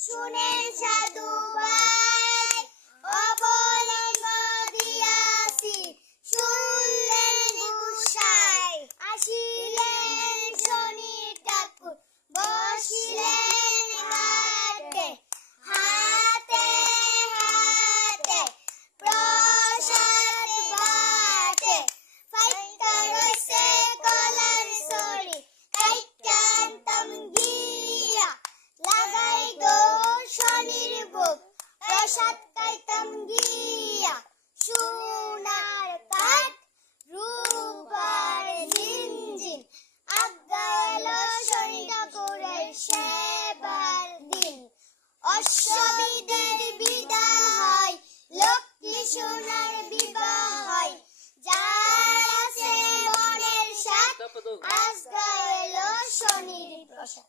শুনেন সাধু ভাই, অবলিঙ্গ দিয়াছি, শুনলেন গুসাই, আসিলেন শনি ঠাকুর, বসিলেন হাতে, হাতে হাতে প্রসাদ বাটে, ফাইটা রইছে কলার সরি, কাইটা আনতাম গিয়া, লাগাই গো শনির বুক, প্রসাদ খাইতাম গিয়া, সোনার কাঠ রূপার ঝিনঝিন, আজ্ঞা এলো শনি ঠাকুরের সেবার দিন। অশ্ববিদের বিদান হয়, লক্ষ্মী সোনার বিবাহ হয়, যার আছে মনের সাথ, আজ্ঞা এলো শনির প্রসাদ।